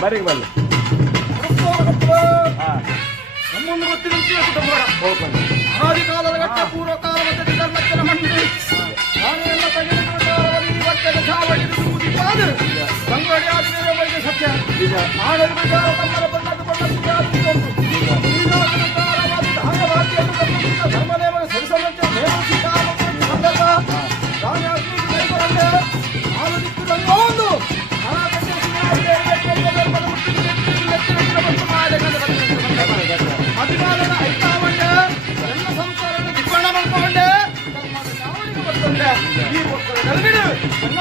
ಬರೀ ಬಲ್ಲ ನಮ್ಮೊಂದು ಗೊತ್ತಿರುತ್ತೀಯ ಕುಟುಂಬ ಅನಾದಿ ಕಾಲದ ಘಟ್ಟ ಪೂರ್ವ ಕಾಲ ಧರ್ಮಕ್ಕನ ಮಂಡಿ ನಾನೆಲ್ಲ ತೆಗೆದುಕೊಂಡು ಚಾವಡಿಪಾದ ಸಂಗಡಿ ಆದಿನ ಬಗ್ಗೆ ಸತ್ಯ ಮಾಡಲು ವಿಚಾರ ತಮ್ಮರ ಬಣ್ಣದ ಧರ್ಮದೇವರ ಸರಿಸಮಂತೆ ಒಂದು ಅಭಿಮಾನದ ಐತಾವಂಡ ಎಲ್ಲ ಸಂಸಾರದ ದಿಬ್ಬಣ್ಣ ಮಾಡ್ಕೊಂಡೆ ಈ ಗಲಗಿಡು ಎಲ್ಲ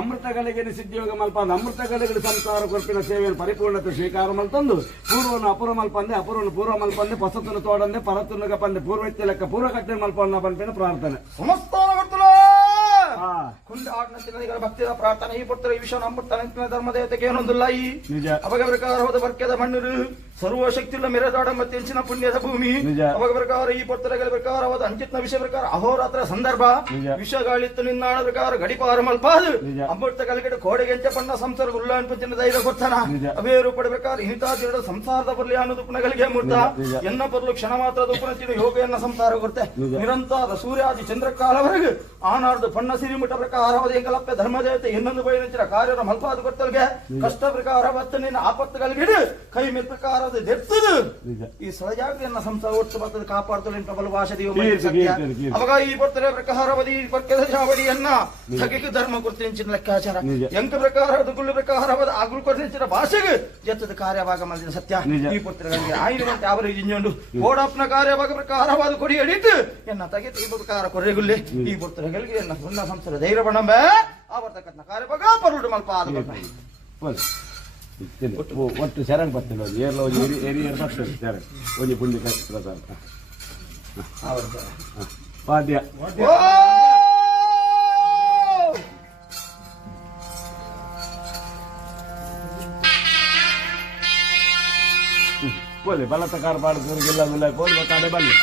ಅಮೃತಗಳಿಗೆ ಸಿದ್ಧಿಯೋಗ ಮಲ್ಪಂದು ಅಮೃತಗಳಿಗೆ ಸಂಸಾರ ಕೊರ್ಪಿನ ಸೇವೆಯನ್ನು ಪರಿಪೂರ್ಣತೆ ಸ್ವೀಕಾರ ಮಲ್ತಂದು ಪೂರ್ವವನ್ನು ಅಪೂರ್ವ ಮಲ್ಪಂದೆ ಅಪೂರ್ವನು ಪೂರ್ವ ಮಲ್ಪಂದೆ ಪಸತನ್ನು ತೋಡಂದೆ ಪರತುನುಗ ಪಂದೆ ಪೂರ್ವೈತ್ಯ ಲೆಕ್ಕ ಪೂರ್ವ ಕಟ್ಟೆ ಮಲ್ಪನ್ನ ಪಂಪಿನ ಪ್ರಾರ್ಥನೆ ಕುಂಡ ಆಜ್ಞೆಗಳ ಭಕ್ತಿಯ ಪ್ರಾರ್ಥನೆ ಈ ಪುತ್ರ ಈ ವಿಶ್ವ ನಮ್ಮ ಧರ್ಮದೇವತೆಗೆ ಏನೊಂದಿಲ್ಲ ಈ ಅವಾಗ ಪ್ರಕಾರವಾದ ವರ್ಗದ ಮಣ್ಣು ಸರ್ವಶಕ್ತಿಯುಳ್ಳ ಮೆರೆದಾಡ ಮತ್ತೆ ಹೆಂಚಿನ ಪುಣ್ಯದ ಭೂಮಿ ಅವಾಗ ಪ್ರಕಾರ ಈ ಪುತ್ರಗಳ ಪ್ರಕಾರವಾದ ಅಂಚಿತ್ನ ವಿಷಯ ಪ್ರಕಾರ ಅಹೋರಾತ್ರ ಸಂದರ್ಭ ವಿಷಗಾಳಿತ್ತು ನಿನ್ನಾಳ ಪ್ರಕಾರ ಗಡಿಪಾರ ಮಲ್ಪಾದು ಅಮೃತ ಕಲಗಡೆ ಕೋಡೆಗೆಂಚ ಪಣ್ಣ ಸಂಸಾರ ಉಲ್ಲ ಅನ್ಪಂಚಿನ ಧೈರ್ಯ ಕೊಡ್ತಾನ ಅವೇರು ಪಡ ಪ್ರಕಾರ ಇಂಥ ಸಂಸಾರದ ಬರ್ಲಿ ಅನ್ನೋದು ಪುನಗಳಿಗೆ ಮೂರ್ತ ಎನ್ನ ಬರ್ಲು ಕ್ಷಣ ಮಾತ್ರ ಉಪನಚಿನ ಯೋಗೆಯನ್ನ ಸಂಸಾರ ಕೊಡ್ತೆ ನಿರಂತರ ಸೂರ್ಯಾದಿ ಚಂದ್ರಕಾಲವರೆಗೆ ಆನಾರ್ದು ಪಣ್ಣ ಸಿರಿಮುಟ ಪ್ರಕಾರವಾದ ಎಂಕಲಪ್ಪ ಧರ್ಮದೇವತೆ ಇನ್ನೊಂದು ಬಯಲಿನ ಕಾರ್ಯ ಮಲ್ಪಾದ ಕೊಡ್ತಲ್ಗೆ ಕಷ್ಟ ಪ್ರಕಾರ ನಿನ್ನ ಆಪತ್ತುಗಳಿಗೆ ಕೈ ಮೇಲ್ ಪ್ರಕಾರ ಈ ಸಹಜಾಗ್ರಿಯನ್ನ ಸಂಸಾರ ಒಟ್ಟು ಬರ್ತದೆ ಕಾಪಾಡ್ತದೆ ಪ್ರಬಲ ಭಾಷೆಯು ಅವಾಗ ಈ ಬರ್ತಾರೆ ಪ್ರಕಾರವದಿ ಪರ್ಕದ ಚಾವಡಿಯನ್ನ ಸಗಿಗೆ ಧರ್ಮ ಕುರಿತಿನ ಲೆಕ್ಕಾಚಾರ ಎಂಕ ಪ್ರಕಾರದ ಗುಳ್ಳು ಪ್ರಕಾರವಾದ ಆಗ್ಲು ಕೊಟ್ಟಿನ ಭಾಷೆಗೆ ಜತ್ತದ ಕಾರ್ಯವಾಗ ಮಲ್ದಿನ ಸತ್ಯ ಈ ಪುತ್ರಗಳಿಗೆ ಆಯ್ನುವಂತೆ ಅವರು ಇಂಜೊಂಡು ಓಡಪ್ಪನ ಕಾರ್ಯವಾಗ ಪ್ರಕಾರವಾದ ಕೊಡಿ ಅಡಿಟ್ಟು ಎನ್ನ ತೆಗೆದು ಈ ಪ್ರಕಾರ ಕೊರೆಗುಲ್ಲೆ ಈ ಪುತ್ರಗಳಿಗೆ ಎನ್ನ ಸುಣ್ಣ ಸಂಸಾರ ಧೈರ್ಯ ಬಣ್ಣಂಬೆ ಆವರ್ತಕ್ಕಂಥ ಕಾರ್ಯವಾಗ ಪರುಡು ಮಲ್ಪ ಆದ ಒಟ್ಟು ಶರಣ್ ಬರ್ತಿಲ್ಲ ಏರ್ಲ ಏರಿಯರ್ ಬರ್ತದೆ ಶರಣ್ ಒಂಜಿ ಪುಂಡಿ ಪ್ರಸಾದ ಪಾದ್ಯ ಬೋಲೆ ಬಲತ ಕಾರ್ ಬಾಡ್ದವ್ರಿಗೆಲ್ಲ ಬೋಲ್ ಬೇಕಾದ್ರೆ ಬಲ್ಲಿ